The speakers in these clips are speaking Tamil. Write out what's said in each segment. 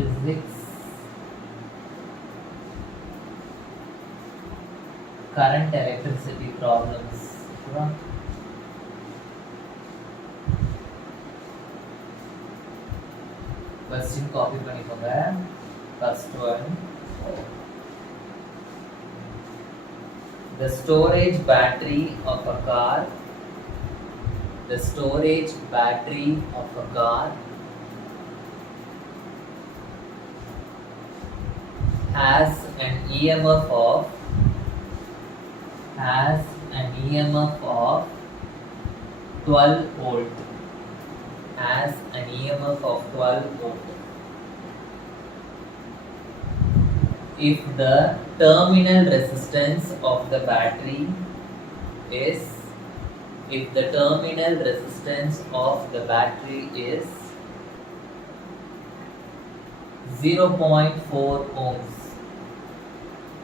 physics current electricity problems. Question copy பண்ணிக்கோங்க. First one, the storage battery of a car has an EMF of 12 volt. Has an EMF of 12 volt. If the terminal resistance of the battery is 0.4 ohms.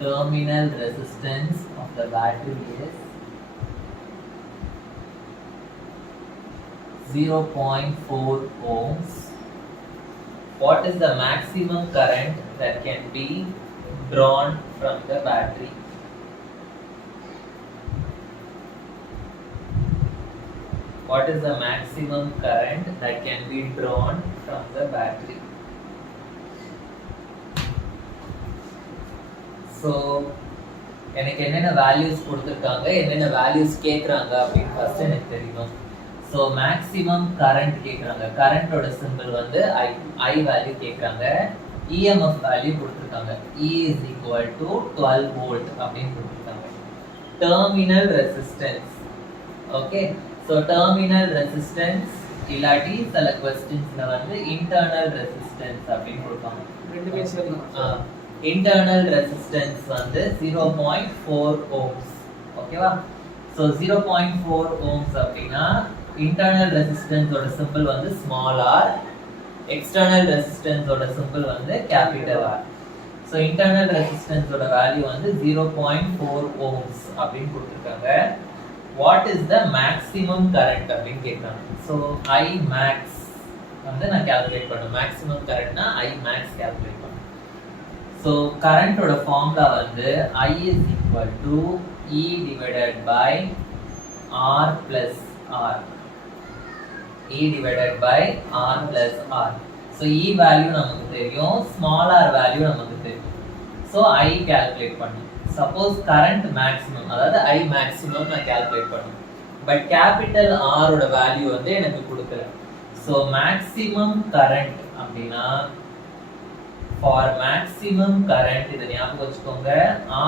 Terminal resistance of the battery is 0.4 ohms. What is the maximum current that can be drawn from the battery? What is the maximum current that can be drawn from the battery? So, எனக்கு என்னென்ன வேல்யூஸ் கொடுத்துருக்காங்க, என்னென்ன வேல்யூஸ் கேட்குறாங்க அப்படின்னு ஃபர்ஸ்ட் எனக்கு தெரியணும். ஸோ மேக்ஸிமம் கரண்ட் கேட்குறாங்க. கரண்டோட சிம்பிள் வந்து ஐ வேல்யூ கேட்குறாங்க. இஎம்எஃப் வேல்யூ கொடுத்துருக்காங்க. E is equal to 12 volt அப்படின்னு கொடுத்துருக்காங்க. Terminal resistance. Okay, so terminal resistance இல்லாட்டி சில கொஸ்டின்ஸ்ல வந்து இன்டர்னல் ரெசிஸ்டன்ஸ் அப்படின்னு கொடுப்பாங்க. இன்டர்னல் ரெசிஸ்டன்ஸ் வந்து 0.4 ohms. ஓகேவா? ஸோ 0.4 ohms அப்படின்னா இன்டர்னல் ரெசிஸ்டன்ஸோட சிம்பிள் வந்து ஸ்மால் ஆர், எக்ஸ்டர்னல் ரெசிஸ்டன்ஸோட சிம்பிள் வந்து கேபிட்டல் ஆர். ஸோ இன்டர்னல் ரெசிஸ்டன்ஸோட வேல்யூ வந்து 0.4 ohms அப்படின்னு கொடுத்துருக்காங்க. What is the maximum current அப்படின்னு கேட்குறாங்க. ஸோ ஐ மேக்ஸ் வந்து நான் கால்குலேட் பண்ணுவேன். மேக்ஸிமம் கரண்ட்னா ஐ மேக்ஸ் கால்குலேட் பண்ணுவேன். ஸோ கரண்டோட ஃபார்முலா வந்து I is equal to E divided by R plus R. E divided by R plus R. So E value நமக்கு தெரியும், small r value நமக்கு தெரியும். So I calculate பண்ணணும். Suppose current maximum, அதாவது I maximum நான் calculate பண்ணணும். But capital R ஓட value வந்து எனக்கு கொடுக்கல. So maximum current அப்படின்னா for maximum current இதை ஞாபகம் வச்சுக்கோங்க,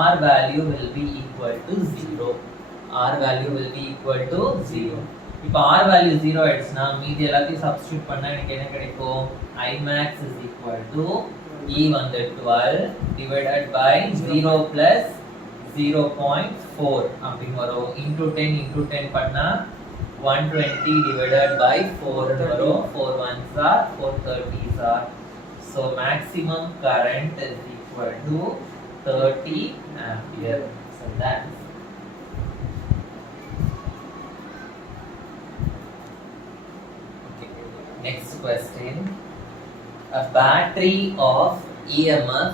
R value will be equal to 0. R value will be equal to 0. இப்போ R value 0 ஆயிடுச்சுன்னா மீதி எல்லாத்தையும் சப்ஸ்டிட்யூட் பண்ணா எனக்கு என்ன கிடைக்கும்? I max is equal to E வந்து 12 divided by 0 plus 0.4 அப்படின்னு வரும். into 10 பண்ணா 120 divided by 4 வரும். 4 ones are 430s are. So maximum current is equal to 30 ampere. So that's okay. Next question. A battery of EMF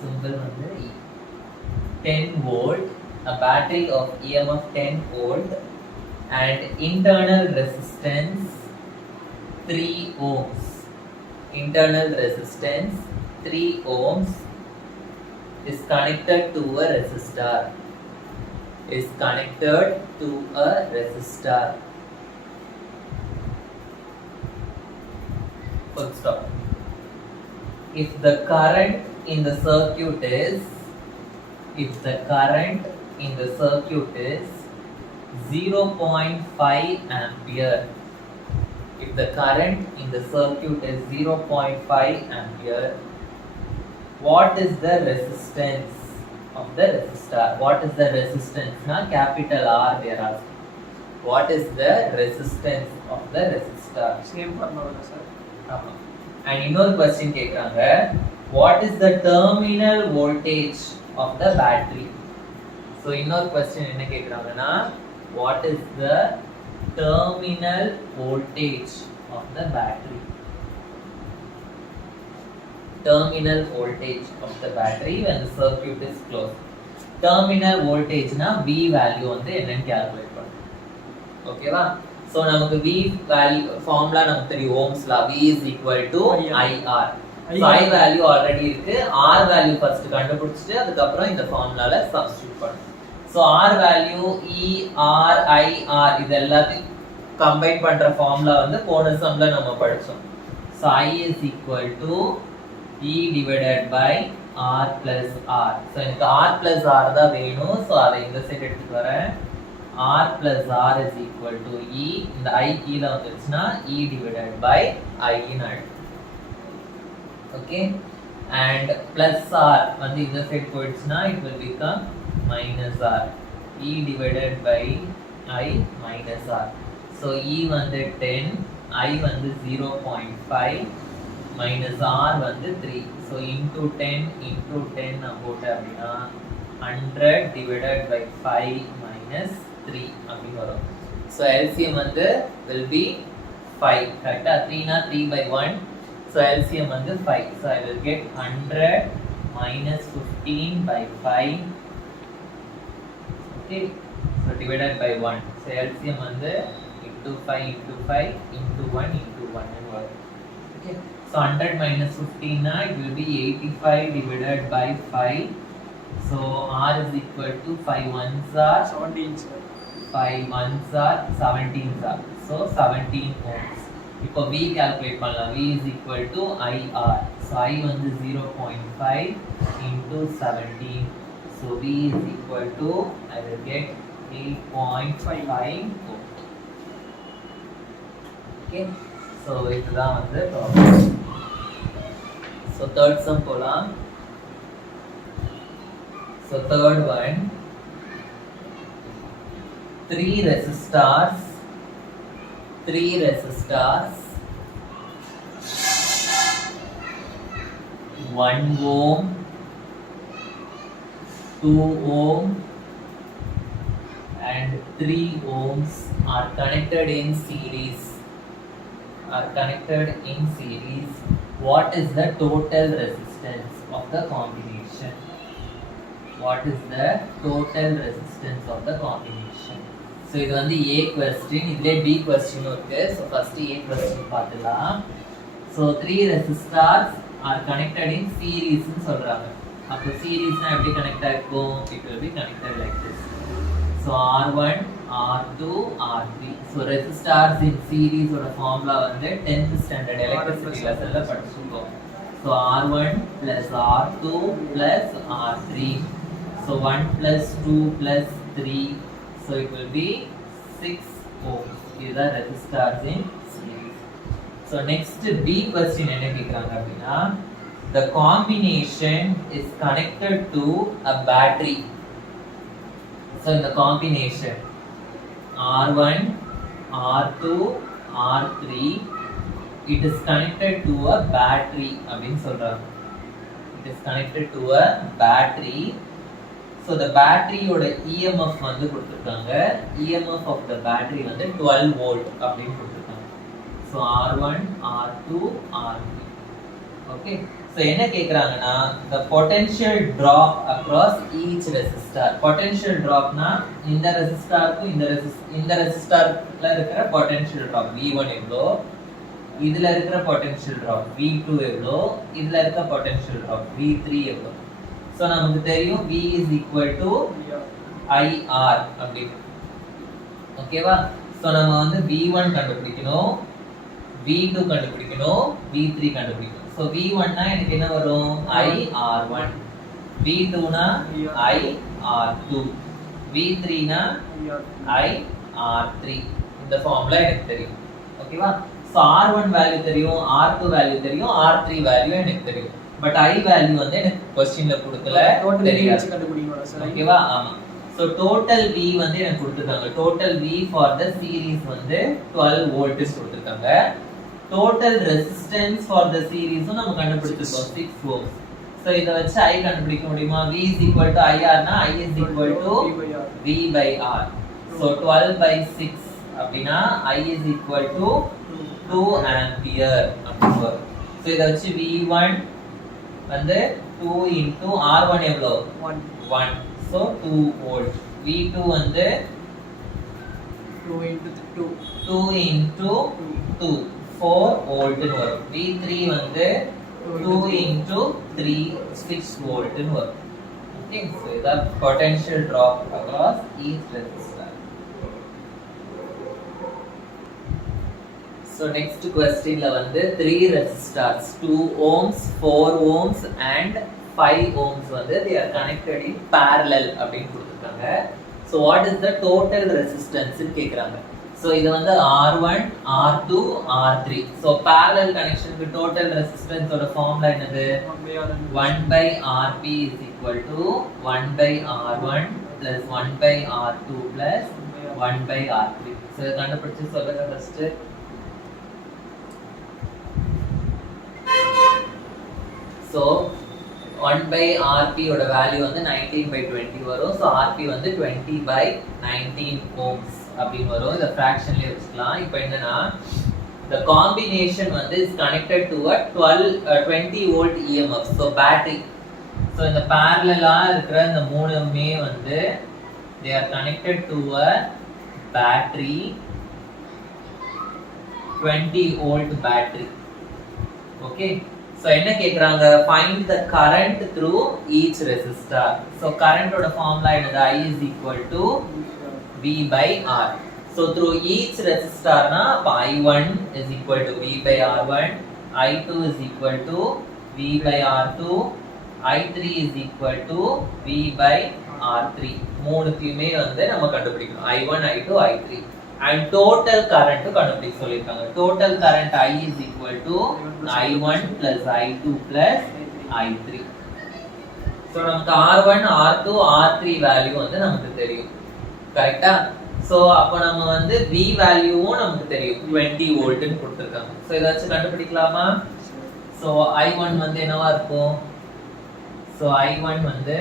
symbol வந்து 10 volt. A battery of EMF 10 volt and internal resistance 3 ohms. Internal resistance 3 ohms is connected to a resistor. Full stop. If the current in the circuit is 0.5 ampere, if the current in the circuit is 0.5 ampere, what is the resistance of the resistor? What is the resistance? Now capital R they are asking. What is the resistance of the resistor? Same formula, sir. And இன்னொரு question கேக்குறாங்க, what is the terminal voltage of the battery? So இன்னொரு question என்ன கேக்குறாங்கன்னா, What is the terminal voltage of the battery? Terminal voltage of the battery when the circuit is closed. Terminal voltage na V value வந்து என்னன்னு calculate பண்ணணும். ஓகேவா? So நமக்கு V value formula நமக்கு தெரியும் ohms law. V is equal to IR. So I value already இருக்கு. R value first கண்டுபிடிச்சிட்டு அதுக்கு அப்புறம் இந்த ஃபார்முலால சப்ஸ்டிட்யூட் பண்ணணும். So R value E R I R இது எல்லாத்தையும் கம்பைன் பண்ற ஃபார்முலா வந்து போன சம்ல நம்ம படிச்சோம். So I is equal to E divided by R plus R. So எனக்கு R plus R தான் வேணும். So அதை இந்த சைடு எடுத்துட்டு வரேன். R plus R is equal to E. இந்த I கீழ வந்துருச்சுன்னா E divided by I ன்னு ஆயிடும். Okay, and plus R வந்து இந்த சைடு போயிடுச்சுன்னா it will become minus R. E divided by I minus R. So E வந்து 10, I வந்து 0.5 minus R வந்து 3. So into 10 நான் போட்டேன் அப்படின்னா 100 divided by 5 minus 3 அப்படின்னு வரும். So LCM வந்து will be 5. கரெக்டா? 3 னா 3 by 1. So LCM வந்து 5. So I will get 100 minus 15 by 5. Okay. So divided by 1. So LCM வந்து into 5 into 5 into 1 into 1 and 1. Okay. So 100 minus 15 na it will be 85 divided by 5. So R is equal to 5 ones are 17. 5 ones are 17 are. So 17 ohms. இப்போ V calculate பண்ணலாம். V is equal to IR. So I வந்து 0.5 into 17. So V is equal to I will get 8.5 ohm. Okay. So இதுதான் வந்து problem. So third sum போலாம். So third one, 3 resistors 1 ohm, 2 ohm and 3 ohms are connected in series. What is the total resistance of the combination? What is the total resistance of the combination? So இது வந்து A question, இதுல B question இருக்கு. So first A question பார்க்கலாம். So 3 resistors are connected in series னு சொல்றாங்க. அப்போ series னா எப்படி கனெக்ட் ஆகும்? It will be connected like this. So R1, R2, R3. So resistors in series ஓட ஃபார்முலா வந்து 10th standard electricity lessonல படிச்சிருக்கோம். So R1 plus R2 plus R3. So 1 plus 2 plus 3. So it will be 6 ohms. These are resistors in series. So next B question என்ன கேக்குறாங்க அப்படினா the combination is connected to a battery. So in the combination R1, R2, R3 it is connected to a battery அப்படினு சொல்றாங்க. It is connected to a battery. So the battery ஓட EMF வந்து கொடுத்திருக்காங்க. EMF of the battery வந்து 12 volt அப்படினு கொடுத்திருக்காங்க. So R1, R2, R3. Okay. So என்ன கேக்குறாங்கன்னா the potential drop across each resistor. Potential drop னா இந்த ரெசிஸ்டருக்கு இந்த ரெசிஸ்டர்ல இருக்கிற potential drop V1 எவ்வளோ, இதுல இருக்கிற potential drop V2 எவ்வளோ, இதுல இருக்கிற potential drop V3 எவ்வளோ. So நமக்கு தெரியும் V is equal to IR அப்படி. ஓகேவா? So நம்ம வந்து V1 கண்டுபிடிக்கணும், V2 கண்டுபிடிக்கணும், V3 கண்டுபிடிக்கணும். So V1 னா எனக்கு என்ன வரும்? IR1. V2 னா IR2. V3 னா IR3. இந்த ஃபார்முலா எனக்கு தெரியும். ஓகேவா? So R1 வேல்யூ தெரியும், R2 வேல்யூ தெரியும், R3 வேல்யூ எனக்கு தெரியும். பட் I வேல்யூ வந்து எனக்கு क्वेश्चनல கொடுக்கல, தெரியாது. ஓகேவா? ஆமா. So total V வந்து எனக்கு கொடுத்திருக்காங்க. Total V for the series வந்து 12 volts கொடுத்திருக்காங்க. Total resistance for the series நம்ம கண்டுபிடிச்சிருக்கோம் 6 ohms. So இத வச்சு I கண்டுபிடிக்க முடியுமா? V is equal to IR னா I is equal to V by R. So 12 by 6 அப்படினா I is equal to 2 ampere அப்படி வரும். So இத வச்சு V1 வந்து 2 into R1 எவ்வளோ 1, so 2 volt. V2 வந்து 2 into 2 4 volt னு வரும். V3 வந்து 2 into 3 6 volt னு வரும். Okay, so the potential drop across each resistor. So next question la வந்து 3 resistors 2 ohms 4 ohms and 5 ohms வந்து they are connected in parallel அப்படினு கொடுத்திருக்காங்க. So what is the total resistance னு கேக்குறாங்க. So இது வந்து R1 R2 R3. So parallel connection க்கு total resistance ஓட ஃபார்முலா என்னது 1 by Rp is equal to 1 by R1 plus 1 by R2 plus 1 by R3. So இத கண்டுபிடிச்சு சொல்லுங்க first. So 1 by Rp ஓட வேல்யூ வந்து 19 by 20 வரும். So Rp வந்து 20 by 19 ohms அப்படினு வரும். இத ஃபிராக்ஷன்லயே வச்சுக்கலாம். இப்போ என்னன்னா the combination வந்து is connected to a 20 volt EMF. So battery. So இந்த parallel-ஆ இருக்கிற இந்த மூணுமே வந்து they are connected to a battery 20 volt battery. Okay. So என்ன கேக்குறாங்க find the current through each resistor. So current ஓட ஃபார்முலா என்னது I is equal to V by R. So through each resistor na I1 is equal to V by R1, I2 is equal to V by R2, I3 is equal to V by R3. மூணுக்குமே வந்து நம்ம கண்டுபிடிக்கணும் I1 I2 I3 and total current கண்டுபிடிக்க சொல்லிருக்காங்க. Total current I is equal to I1 plus I2 plus I3. So நமக்கு R1 R2 R3 வேல்யூ வந்து நமக்கு தெரியும். கரெக்ட்டா? So அப்ப நம்ம வந்து V வேல்யூவும் நமக்கு தெரியும் 20 வோல்ட் னு கொடுத்திருக்காங்க. சோ இத வச்சு கண்டுபிடிக்கலாமா? So I1 வந்து என்னவா இருக்கும்? So I1 வந்து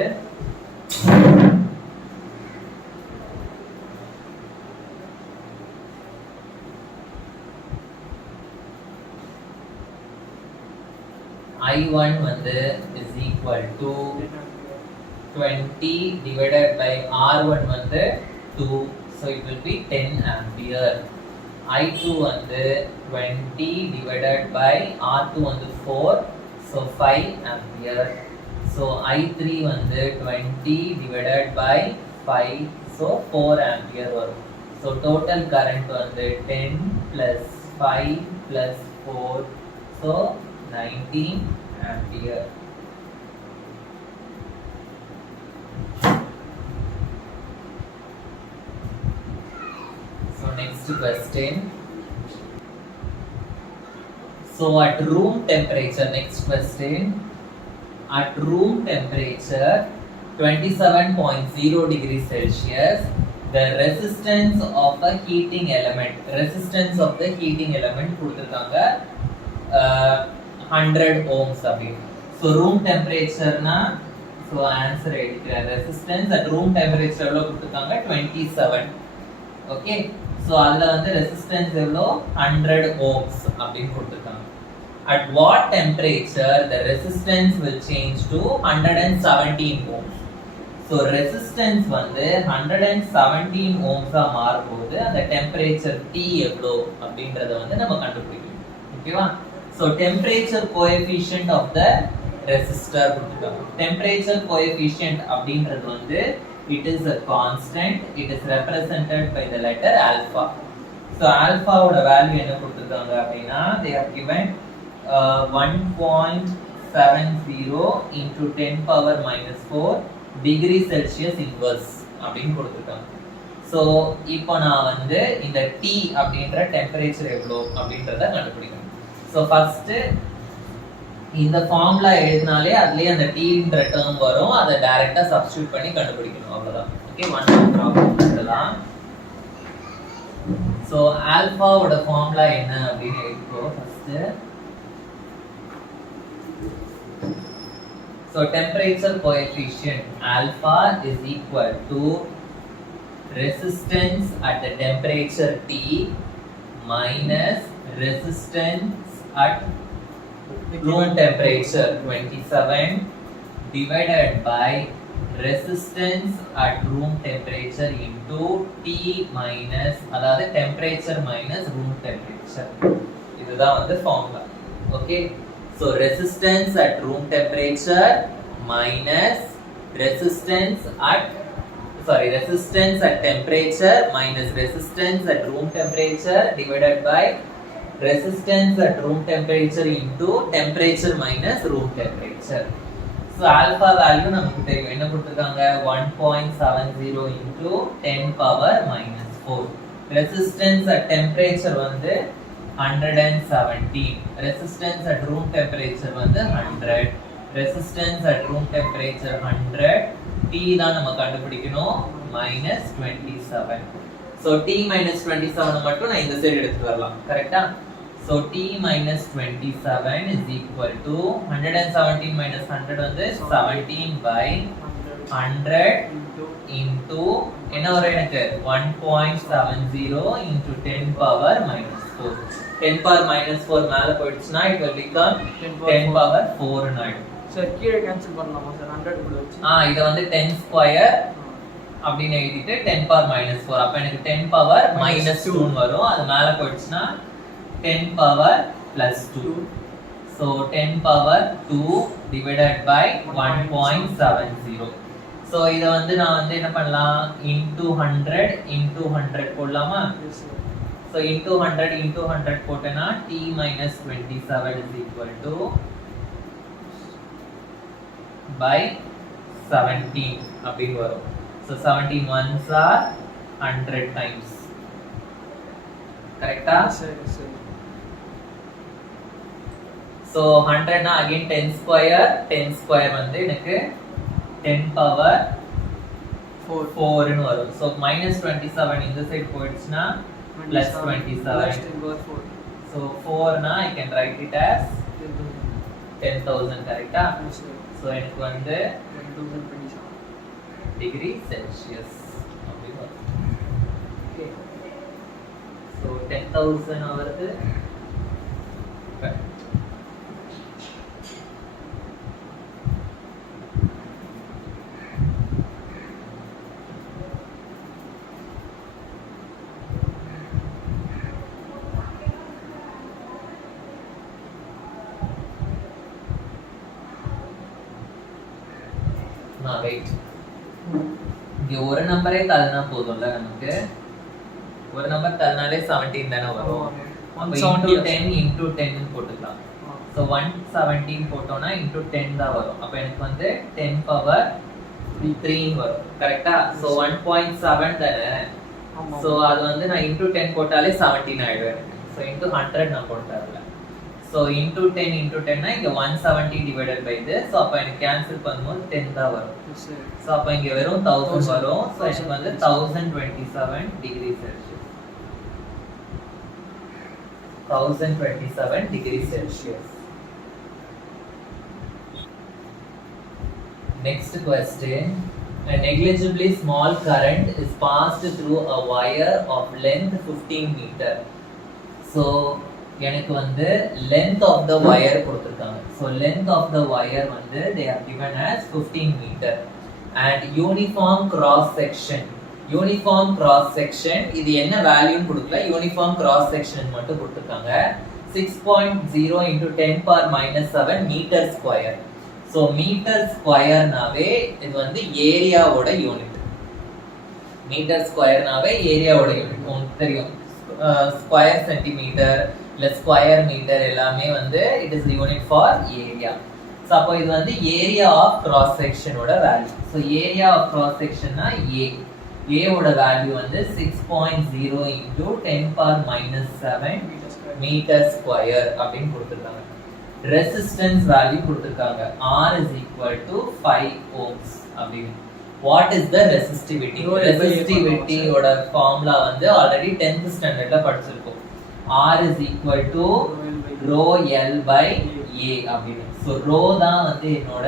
I1 வந்து is equal to 20 divided by R1 வந்து 2, so it will be 10 ampere. I2 வந்து 20 divided by R2 வந்து 4, so 5 ampere. So I3 வந்து 20 divided by 5, so 4 ampere வரும். So total current வந்து 10 plus 5 plus 4, so 19 ampere. So next question. So at room temperature, next question. At room temperature 27.0 degrees Celsius, the resistance of a heating element, resistance of the heating element கொடுத்திருக்காங்க 100 ohms அப்படின்னு. So room temperature na, so answer எடுக்கிறேன். resistance at room temperature எவ்வளவு கொடுத்திருக்காங்க 27. Okay, so அதுல வந்து resistance எவ்வளோ 100 ohms அப்படின்னு கொடுத்திருக்காங்க. At what temperature the resistance will change to 117 ohms? So resistance வந்து 117 ohms ஆ மாறும்போது அந்த temperature T எவ்வளோ அப்படின்றத வந்து நம்ம கண்டுபிடிக்கணும். ஓகேவா? So temperature coefficient of the resistor கொடுத்திருக்காங்க. Temperature coefficient அப்படின்றது வந்து it is a constant, it is represented by the letter alpha. So alpha ஓட வேல்யூ என்ன கொடுத்திருக்காங்க அப்படின்னா they are given 1.70 into 10 power minus 4 degree Celsius inverse அப்படின்னு கொடுத்திருக்காங்க. So இப்போ நான் வந்து இந்த T அப்படின்ற டெம்பரேச்சர் எவ்வளோ அப்படின்றத கண்டுபிடிக்கணும். So first இந்த ஃபார்முலா எழுதினாலே அதுலயே அந்த Tன்ற டேர்ம் வரும், அதை டைரக்டா சப்ஸ்டிட்யூட் பண்ணி கண்டுபிடிக்கணும், அவ்வளவுதான். ஓகே, ஒன் ப்ராப்ளம் பண்ணலாம். So ஆல்பாவோட ஃபார்முலா என்ன அப்படின்னு எழுதிக்கோ first. So temperature coefficient alpha is equal to resistance at the temperature T minus resistance at room temperature 27 divided by resistance at room temperature into T minus அதாவது temperature minus room temperature. இதுதான் வந்து formula. Okay, so resistance at room temperature minus resistance at temperature minus resistance at room temperature divided by resistance at room temperature into temperature minus room temperature. So alpha value நமக்கு தெரியும். என்ன கொடுத்திருக்காங்க? 1.70 into 10 power minus 4. Resistance at temperature வந்து 117. Resistance at room temperature வந்து 100. Resistance at room temperature 100. T தான் நம்ம கண்டுபிடிக்கணும் minus 27. So T minus 27 மட்டும் நான் இந்த சைடு எடுத்துட்டு வரலாம். கரெக்ட்டா? So T minus 27 is equal to 117 minus 100 வந்து 17 by 100 into என்ன வரும் எனக்கு 1.70 into 10 power minus 4. 10 power minus 4 மேல போயிடுச்சுனா it will become 10 power 4 ன்னு ஆயிடும். சார் கீழே கேன்சல் பண்ணலாமா சார் 100 கூட வச்சு இத வந்து 10 ஸ்கொயர் அப்படினு எழுதிட்டு 10 power minus 4 அப்ப எனக்கு 10 power minus 2 ன்னு வரும். அது மேல போயிடுச்சுனா 10 power plus 2. So 10 power 2 divided by 1.70. So இத வந்து நான் வந்து என்ன பண்ணலாம் into 100 போடலாமா? So into 100 போட்டேனா T minus 27 is equal to by 17 அப்படி வரும். So 17 ones are 100 times. கரெக்ட்டா? சரி. So 100 na again 10 square வந்து எனக்கு 10 power 4 ன்னு வரும். So minus 27 இந்த side போயிடுச்சுனா plus 27. So 4 na I can write it as 10,000 கரெக்ட்டா? So எனக்கு வந்து 10,027 degree Celsius அப்படி வரும். Okay. So 10,000 வருது. Correct. Now wait. இங்க ஒரு நம்பரே தள்ளனா போதும்ல நமக்கு. ஒரு நம்பர் தள்ளனாலே 17 தான வரும். அப்ப into 10 into 10 ன்னு போட்டுக்கலாம். So 117 போட்டோம்னா into 10 தான் வரும். அப்ப எனக்கு வந்து 10 power 3 ன்னு வரும். கரெக்ட்டா? So 1.7 தானே. So அது வந்து நான் into 10 போட்டாலே 17 ஆயிடும். So into 100 நான் போட்டறல. So into 10 னா இங்க 170 divided by this. So அப்ப எனக்கு கேன்சல் பண்ணும்போது 10 தான் வரும். So அப்ப இங்க வெறும் 1000 வரும். So எனக்கு வந்து 1027 degree Celsius. 1027 degree Celsius. Next question. A negligibly small current is passed through a wire of length 15 meter. So எனக்கு வந்து length of the wire கொடுத்திருக்காங்க. So length of the wire வந்து they are given as 15 meter and uniform cross section. Uniform cross section இது என்ன வேல்யூன்னு கொடுக்கல, uniform cross section மட்டும் கொடுத்திருக்காங்க. 6.0 into 10 power minus 7 meter square. So meter square நாவே இது வந்து ஏரியாவோட யூனிட். மீட்டர் ஸ்கொயர் நாவே ஏரியாவோட யூனிட். உங்களுக்கு தெரியும் ஸ்கொயர் சென்டிமீட்டர் இல்ல ஸ்கொயர் மீட்டர் எல்லாமே வந்து it is unit for area. So அப்போ இது வந்து ஏரியா ஆஃப் கிராஸ் செக்ஷனோட வேல்யூ. சோ ஏரியா ஆஃப் கிராஸ் செக்ஷன்னா A ஓட வேல்யூ வந்து 6.0 into 10 power minus 7 metre square அப்படினு கொடுத்திருக்காங்க. ரெசிஸ்டன்ஸ் வேல்யூ கொடுத்திருக்காங்க. R is equal to 5 ohms அப்படினு. What is the resistivity? Resistivity ஓட ஃபார்முலா வந்து ஆல்ரெடி 10th ஸ்டாண்டர்ட்ல படிச்சிருக்கோம். R is equal to rho L by A அப்படினு. So rho தான் வந்து என்னோட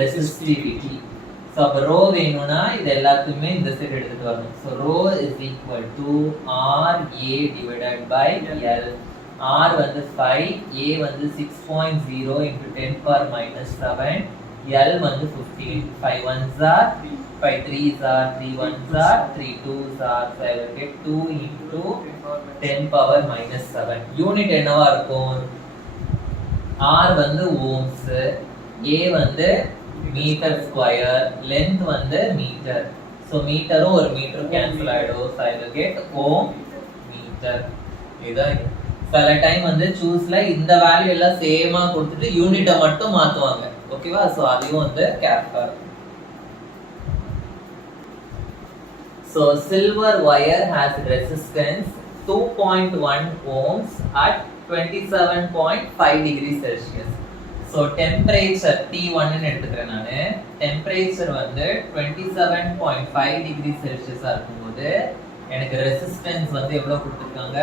resistivity. ஸோ அப்போ ரோ வேணும்னா இது எல்லாத்துக்குமே இந்த சைடு எடுத்துட்டு வரணும். So rho is equal to RA divided by L. R வந்து 5, A வந்து 6.0 into 10 power minus 7, L வந்து 15. 5 ones are 5 3s are 3 ones are 3 2s are 5. I will get 2 into 10 power minus 7. Unit என்னவா இருக்கும்? R வந்து ohms, A வந்து மீட்டர் ஸ்கொயர், லென்த் வந்து மீட்டர். ஸோ மீட்டரும் ஒரு மீட்டரும் கேன்சல் ஆயிடும். So I will get ohm metre. இதான் சில டைம் வந்து சூஸ்ல இந்த வேல்யூ எல்லாம் சேமா கொடுத்துட்டு யூனிட்டை மட்டும் மாத்துவாங்க. ஓகேவா? ஸோ அதையும் வந்து கேர்ஃபுல்லா இருக்கும். So silver wire has resistance 2.1 ohms at 27.5 degrees Celsius. So temperature T1 ன்னு எடுத்துக்கிறேன் நானு. Temperature வந்து 27.5 degrees Celsius இருக்கும்போது எனக்கு ரெசிஸ்டன்ஸ் வந்து எவ்வளவு கொடுத்திருக்காங்க?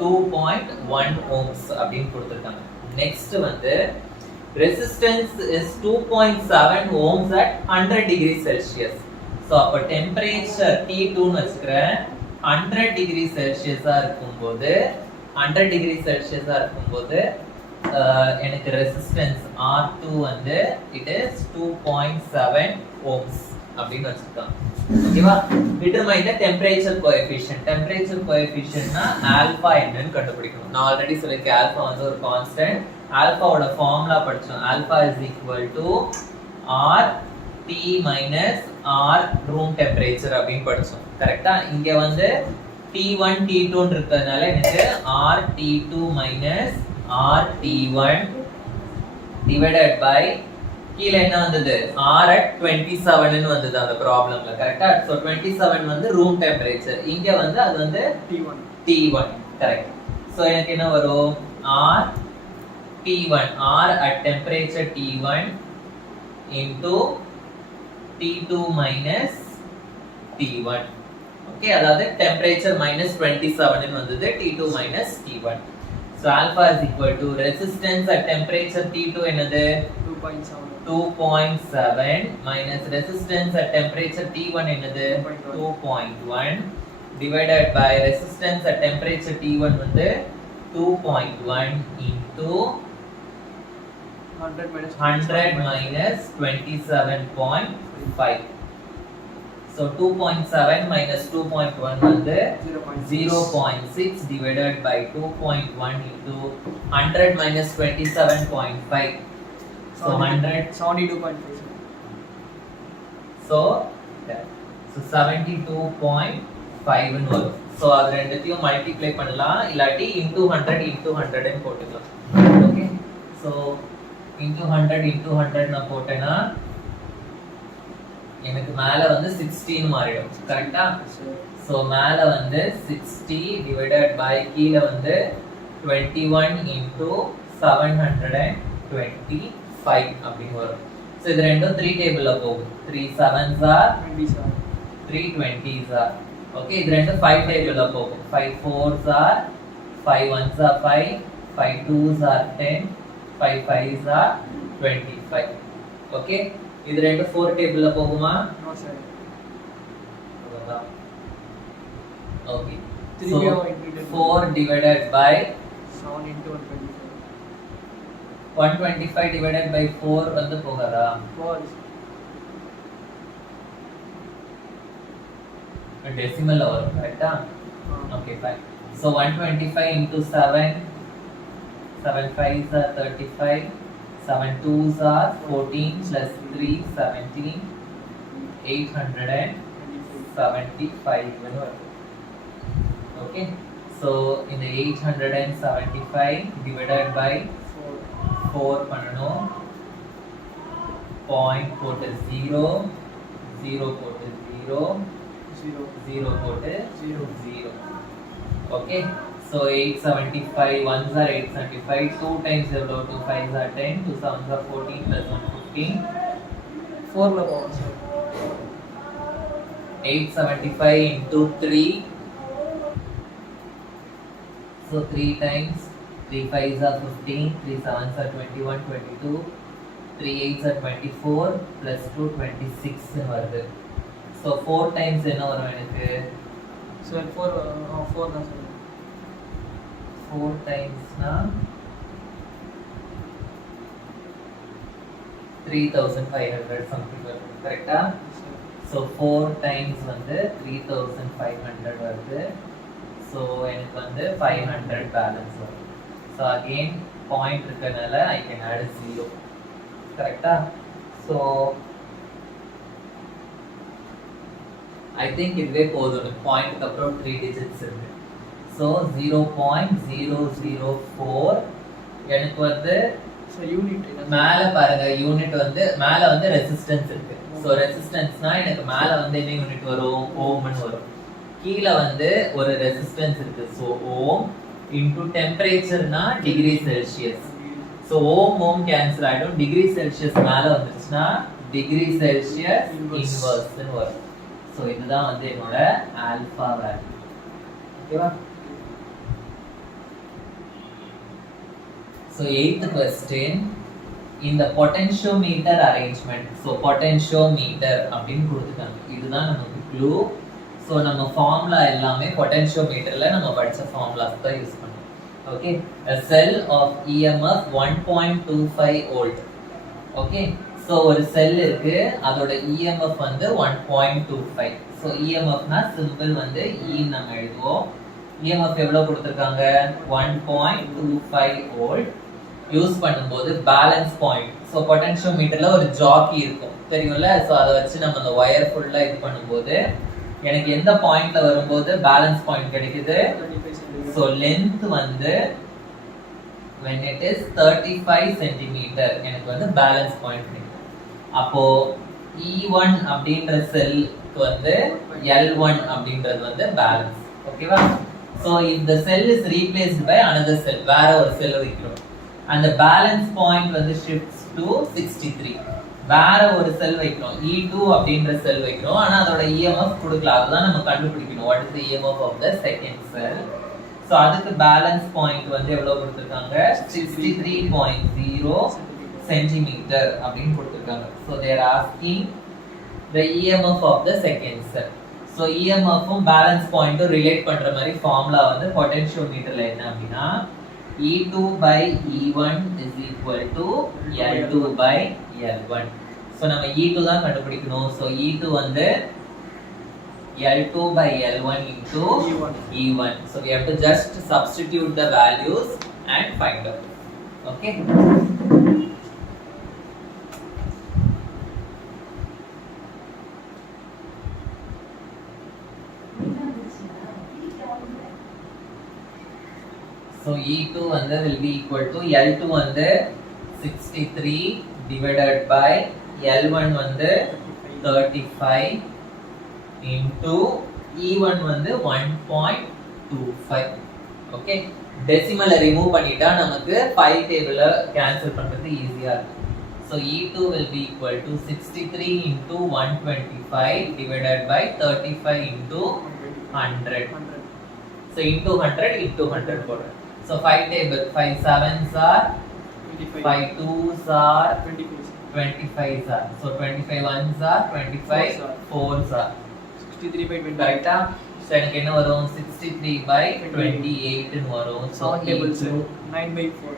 2.1 ohms அப்படின்னு கொடுத்திருக்காங்க. நெக்ஸ்ட் வந்து resistance is 2.7 ohms at 100 degrees Celsius. So அப்ப temperature T2 ன்னு வச்சுக்கிறேன். 100 degrees Celsius இருக்கும்போது 100 degrees Celsius இருக்கும்போது எனக்கு ரெசிஸ்டன்ஸ் R2 வந்து it is 2.7 ohms அப்படின்னு வச்சிருக்காங்க. ஓகேவா? determine the temperature coefficient. temperature coefficientனா ஆல்பா என்னன்னு கண்டுபிடிக்கணும். நான் ஆல்ரெடி சொல்லிருக்கேன் ஆல்பா வந்து ஒரு கான்ஸ்டன்ட். ஆல்பாவோட ஃபார்முலா படிச்சோம். Alpha is equal to R T minus R room temperature அப்படின்னு படிச்சோம். கரெக்ட்டா? இங்க வந்து T1 T2 ன்னு இருக்கிறதுனால எனக்கு R T2 minus R T1 divided by கீழ என்ன வந்தது? R at 27 ன்னு வந்தது அந்த ப்ராப்ளம்ல. கரெக்ட்டா? சோ 27 வந்து ரூம் டெம்பரேச்சர். இங்க வந்து அது வந்து T1. கரெக்ட். சோ எனக்கு என்ன வரும்? R T1 R at temperature T1 into T2 minus T1. Okay, அதாவது டெம்பரேச்சர் minus 27 ன்னு வந்தது. T2 minus T1. So alpha is equal to resistance at temperature T2 என்னது? 2.7 minus resistance at temperature T1 என்னது? 2.1 divided by resistance at temperature T1 வந்து 2.1 into 100 minus 27.5. So 2.7 minus 2.1 வந்து 0.6 divided by 2.1 into 100 minus 27.5. So 72.5. So 72.5 ன்னு வரும். So அது ரெண்டுத்தையும் மல்டிப்ளை பண்ணலாம், இல்லாட்டி into 100 into 100 ன்னு போட்டுக்கலாம். ஓகே, so into 100 into 100 நான் போட்டேனா எனக்கு மேல வந்து 16 மாறிடும். கரெக்ட்டா? சோ மேல வந்து 60 divided by கீழ வந்து 21 into 725 அப்படி வரும். சோ இது ரெண்டும் 3 டேபிள்ல போகும். 3 7s are 3 20s are. Okay, இது ரெண்டும் 5 டேபிள்ல போகும். 5 4s are 5 1s are 5, 5 2s are 10, 5 5s are 25. Okay, இது ரெண்டு 4 டேபிள்ல போகுமா? No sir. Okay, so 4 divided by 7 into 125. 125 divided by 4 வந்து போகாதா? டெசிமல்ல வரும். கரெக்ட்டா? Okay, fine. So 125 into 7, 7 5s are 35, 7 2s are 14 plus 3 17, 875 ன்னு வரும். ஓகே, so இந்த 875 divided by 4 பண்ணனும். பாயிண்ட் போட்டு 0 0 போட்டு 0 0 போட்டு 0. Okay, so 875 ones are 875, 2 times எவ்வளவு? 2 5s are 10, 2 7s are 14 plus 1 15. 4 ல போகும் sir. 875 into 3, so 3 times 3 5s are 15, 3 7s are 21 22, 3 8s are 24 plus 2 26 வருது. So 4 times என்ன வரும் எனக்கு? Sir, 4 தான் sir. 4 times na 3500 something வருது. கரெக்ட்டா? So 4 times வந்து 3500 வருது. So எனக்கு வந்து 500 balance வரும். So again point இருக்கனால I can add a 0. கரெக்ட்டா? So I think இதுவே போதும். பாயிண்ட்க்கு அப்புறம் 3 digits இருக்கு. So 0.004 எனக்கு வந்து யூனிட் மேல பாருங்க யூனிட் வந்து மேல வந்து ரெசிஸ்டன்ஸ் இருக்கு. சோ ரெசிஸ்டன்ஸ்னா எனக்கு மேல வந்து என்ன யூனிட் வரும்? ஓம்னு வரும். கீழ வந்து ஒரு ரெசிஸ்டன்ஸ் இருக்கு. சோ ஓம் into டெம்பரேச்சர்னா டிகிரி செல்சியஸ். சோ ஓம் கேன்சல் ஆயிடும். டிகிரி செல்சியஸ் மேல வந்துச்சுனா டிகிரி செல்சியஸ் இன்வெர்ஸ்னு வரும். சோ இதுதான் வந்து என்னோட ஆல்பா வேல்யூ. ஓகேவா? So 8th question, in the potentiometer arrangement. So potentiometer அப்படினு கொடுத்துட்டாங்க. இதுதான் நமக்கு clue. So நம்ம ஃபார்முலா எல்லாமே potentiometerல நம்ம படிச்ச ஃபார்முலாஸ் தான் யூஸ் பண்ணோம். Okay, a cell of EMF 1.25 volt. Okay, so ஒரு செல் இருக்கு, அதோட EMF வந்து 1.25. So EMF னா சிம்பிள் வந்து E நம்ம எழுதுவோம். EMF எவ்வளவு கொடுத்திருக்காங்க? 1.25 volt. யூஸ் பண்ணும்போது பேலன்ஸ் பாயிண்ட். சோ பொட்டென்ஷியோமீட்டர்ல ஒரு ஜாக்கி இருக்கும் தெரியும்ல. சோ அத வச்சு நம்ம அந்த வயர் ஃபுல்லா இது பண்ணும்போது எனக்கு எந்த பாயிண்ட்ல வரும்போது பேலன்ஸ் பாயிண்ட் கிடைக்குது? சோ லெந்த் வந்து when it is 35 cm எனக்கு வந்து பேலன்ஸ் பாயிண்ட் கிடைக்கும். அப்போ E1 அப்படிங்கற செல்க்கு வந்து L1 அப்படிங்கிறது வந்து பேலன்ஸ். ஓகேவா? So if the cell is replaced by another cell, வேற ஒரு செல் வைக்கிறோம், அந்த பேலன்ஸ் பாயிண்ட் வந்து shifts to 63. வேற ஒரு செல் வைக்கிறோம், E2 அப்படிங்கற செல் வைக்கிறோம், ஆனா அதோட EMF கொடுக்கல. அதுதான் நம்ம கண்டுபிடிக்கணும். what is the EMF of the second cell. So அதுக்கு பேலன்ஸ் பாயிண்ட் வந்து எவ்வளவு கொடுத்திருக்காங்க? 63.0 cm அப்படினு கொடுத்திருக்காங்க. So they are asking the EMF of the second cell. So EMF um balance பாயிண்ட்டும் ரிலேட் பண்ற மாதிரி ஃபார்முலா வந்து பொட்டென்ஷியோமீட்டர்ல என்ன அப்படினா E2 by E1 is equal to L2 by L1. So நம்ம E2 தான் கண்டுபிடிக்கணும். So E2 வந்து L2 by L1 into E1. So we have to just substitute the values and find out. Okay? So E2 வந்து will be equal to L2 வந்து 63 divided by L1 வந்து 35 into E1 வந்து 1.25. Okay, decimal remove பண்ணிட்டா நமக்கு 5 டேபிள்ல கேன்சல் பண்றது ஈஸியா இருக்கும். So E2 will be equal to 63 into 125 divided by 35 into 100. So into 100 into 100 போடுறேன். So 5 table, 5 sevens are 25, 5 twos are 25 are. So 25 ones are 25 fours are 63 by 20. Correct? So எனக்கு என்ன வரும்? 63 by 28 ன்னு வரும். So 7 tables 9 by 4.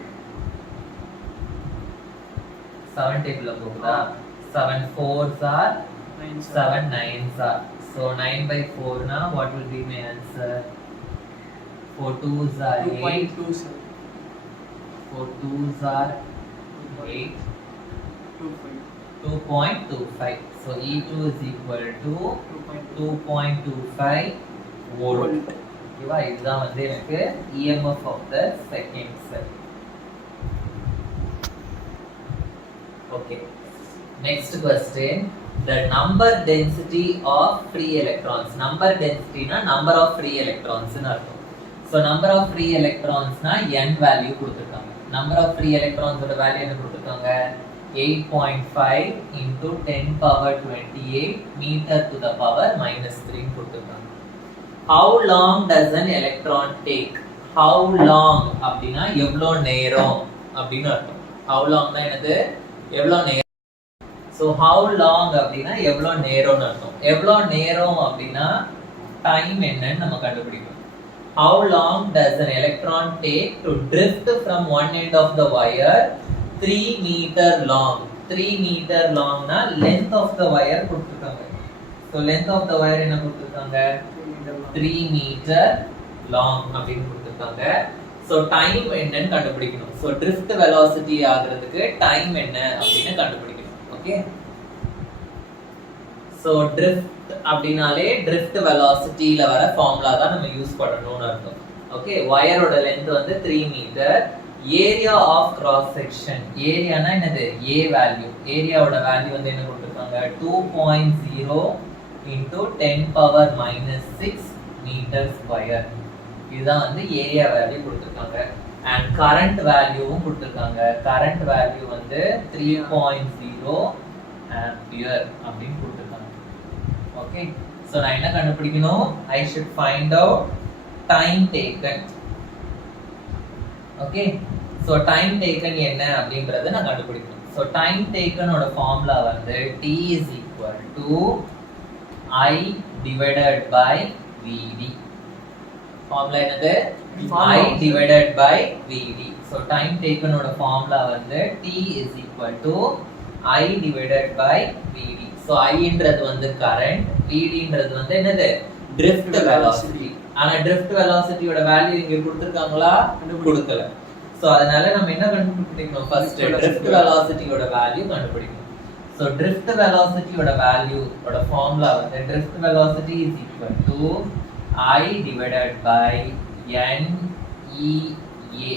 7 table போகுதா? 7 fours are 9 7 nines are. So 9 by 4 na what will be my answer? 4 twos are 8. 2.2 sir. 4 twos are 8. 2.25. So E2 is equal to 2.25 volt. ஓகேவா? இதுதான் வந்து எனக்கு EMF of the second cell. Okay. Next question. The number density of free electrons. Number density na number of free electrons ன்னு அர்த்தம். So number of free electrons na n value கொடுத்திருக்காங்க. Number of free electrons ஓட வேல்யூ என்ன கொடுத்திருக்காங்க? 8.5 into 10 power 28 meter to the power minus 3 கொடுத்திருக்காங்க. How long does an electron take? How long அப்படினா எவ்வளவு நேரம் அப்படினு அர்த்தம். How long னா என்னது? எவ்வளோ நேரம். ஸோ how long அப்படின்னா எவ்வளோ நேரம்னு அர்த்தம். எவ்வளோ நேரம் அப்படின்னா டைம் என்னன்னு நம்ம கண்டுபிடிக்கணும். How long does an electron take to drift from one end of the wire 3 meter long? 3 meter longனா length of the wire கொடுத்திருக்காங்க. So length of the wire என்ன கொடுத்திருக்காங்க? 3 meter long அப்படின்னு கொடுத்திருக்காங்க. So time என்னன்னு கண்டுபிடிக்கணும். So drift velocity ஆகிறதுக்கு time என்ன அப்படின்னு கண்டுபிடிக்கணும். ஓகே. So drift அப்படினாலே drift velocity ல வர ஃபார்முலா தான் நம்ம யூஸ் பண்ணனும்னு அர்த்தம். ஓகே. வயரோட லெந்த் வந்து 3 metre. Area of cross section. ஏரியானா என்னது? A value. ஏரியாவோட வேல்யூ வந்து என்ன கொடுத்திருக்காங்க? 2.0 into 10 power minus 6 metre square. இதுதான் வந்து ஏரியா வேல்யூ கொடுத்திருக்காங்க. and current வேல்யூவும் கொடுத்திருக்காங்க. current வேல்யூ வந்து 3.0 ampere அப்படின்னு கொடுத்திருக்காங்க. ஓகே. சோ நான் என்ன கண்டுபிடிக்கணும்? I should find out time taken. Okay. So time taken என்ன அப்படிங்கறத நான் கண்டுபிடிக்கணும். சோ time taken ஓட ஃபார்முலா வந்து T is equal to I divided by VD. Formula என்னது? I divided by VD. So time taken ஓட ஃபார்முலா வந்து T is equal to I divided by VD. So I ன்றது வந்து current, VD ன்றது வந்து என்னது? drift velocity. ஆனா drift velocity ஓட வேல்யூ இங்க கொடுத்திருக்காங்களா? கொடுக்கல. சோ அதனால நம்ம என்ன கண்டுபிடிக்கணும்? ஃபர்ஸ்ட் drift velocity ஓட வேல்யூ கண்டுபிடிக்கணும். சோ drift velocity ஓட வேல்யூ ஓட ஃபார்முலா வந்து drift velocity is equal to I divided by NEA.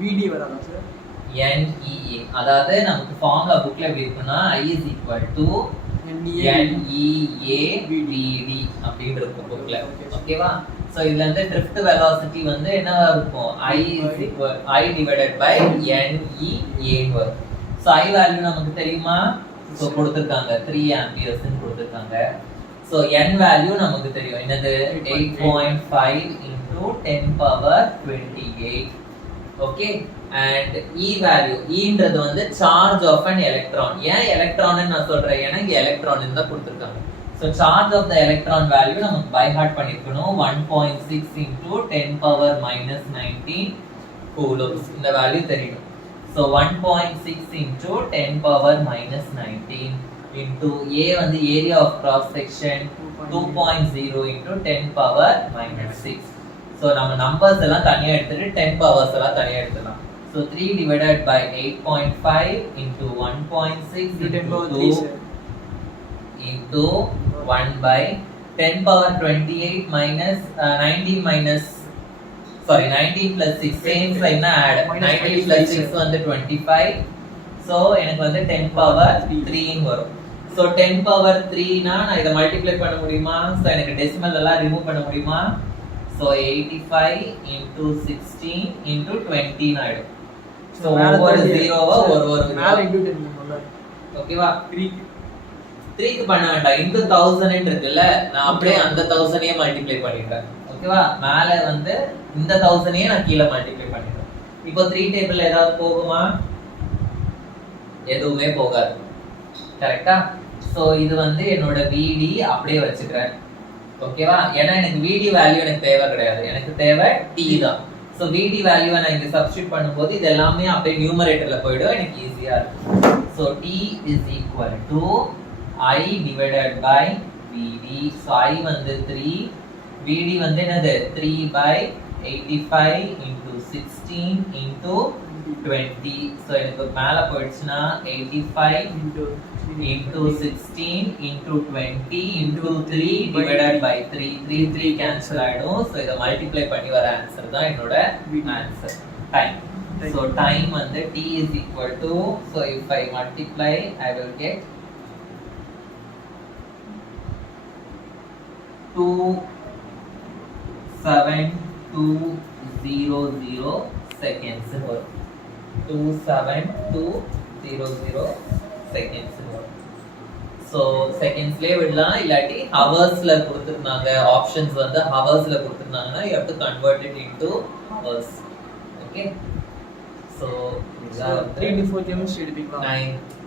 VD வராதா சார்? NEA. அதாவது நமக்கு ஃபார்முலா புக்ல எப்படி இருக்குன்னா I is equal to NEA VD அப்படினு இருக்கும் புக்ல. ஓகேவா? சோ இதுல இருந்து drift velocity வந்து என்னவா இருக்கும்? I is equal I divided by NEA வரும். சோ I வேல்யூ நமக்கு தெரியுமா? சோ கொடுத்திருக்காங்க 3 amperes ன்னு கொடுத்திருக்காங்க. சோ n வேல்யூ நமக்கு தெரியும். என்னது? 8.5 into 10 power 28. Okay. and E value, E ன்றது வந்து charge of an electron. ஏன் electron ன்னு நான் சொல்றேன்? ஏன்னா இங்க electron ன்னு தான் கொடுத்திருக்காங்க. so charge of the electron value நமக்கு by heart பண்ணிருக்கணும். 1.6 into 10 power minus 19 coulombs. இந்த வேல்யூ தெரியணும். so 1.6 into 10 power minus 19 into A வந்து area of cross section 2.0 into 10 power minus 6. so நம்ம numbers எல்லாம் தனியா எடுத்துட்டு 10 powers எல்லாம் தனியா எடுத்துக்கலாம். so 3 divided by 8.5 into 1.6 into 2 into 1 by 10 power 28 minus 19 minus 19 plus 6 same sign add 19 plus 6 வந்து 25. so எனக்கு வந்து 10 power 3 ன்னு வரும். so 10 power 3 னா நான் இத மல்டிப்ளை பண்ண முடியுமா? so எனக்கு டெசிமல் எல்லாம் ரிமூவ் பண்ண முடியுமா? so 85 into 16 into 20 ன்னு ஆயிடும். so ஒவ்வொரு ஜீரோவா ஒரு மேல இன்டு 10 பண்ணுங்க. ஓகேவா? 3 க்கு பண்ண வேண்டாம். into 1000 ன்னு இருக்குல்ல, நான் அப்படியே அந்த 1000 ஏ மல்டிப்ளை பண்ணிட்டேன். ஓகேவா? மேல வந்து இந்த 1000 ஏ நான் கீழ மல்டிப்ளை பண்ணிட்டேன். இப்போ 3 டேபிள்ல ஏதாவது போகுமா? எதுவுமே போகாது. கரெக்ட்டா? சோ இது வந்து என்னோட VD அப்படியே வச்சுக்கிறேன். ஓகேவா? ஏன்னா எனக்கு VD வேல்யூ எனக்கு தேவை கிடையாது. எனக்கு தேவை T தான். சோ VD வேல்யூவை நான் இங்க சப்ஸ்டிட்யூட் பண்ணும்போது இது எல்லாமே அப்படியே நியூமரேட்டர்ல போய்டும். எனக்கு ஈஸியா இருக்கும். So T is equal to I divided by VD. So I வந்து 3, VD வந்து என்னது? 3 by 85 into 16 into 20. சோ எனக்கு மேல போயிடுச்சுனா 85 into 16 into 20 into 3 divided by 3. 3 cancel ஆயிடும். சோ இத மல்டிப்ளை பண்ணி வர ஆன்சர் தான் என்னோட ஆன்சர். டைம். So time வந்து T is equal to, so if I multiply I will get 27200 seconds வரும். 27200 seconds வரும். so secondsலயே விடலாம், இல்லாட்டி ஹவர்ஸ்ல கொடுத்திருந்தாங்க. ஆப்ஷன்ஸ் வந்து ஹவர்ஸ்ல கொடுத்திருந்தாங்கன்னா you have to convert it into hours. okay. so so three to four chemistry எடுப்பீங்களா? 9